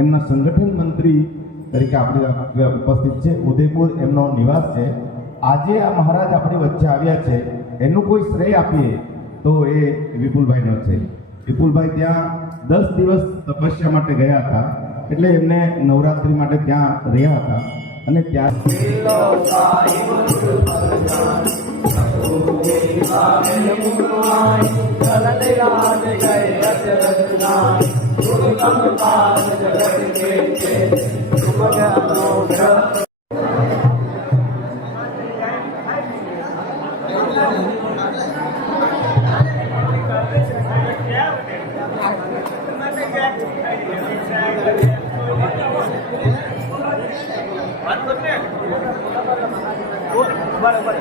એમના સંગઠન મંત્રી તરીકે આપણે ઉપસ્થિત છે. ઉદયપુર એમનો નિવાસ છે. આજે આ મહારાજ આપણી વચ્ચે આવ્યા છે, એનું કોઈ શ્રેય આપીએ તો એ વિપુલભાઈનો છે. વિપુલભાઈ ત્યાં 10 દિવસ તપસ્યા માટે ગયા હતા, એટલે એમને નવરાત્રી માટે ત્યાં રહ્યા હતા અને ત્યાં બરાબર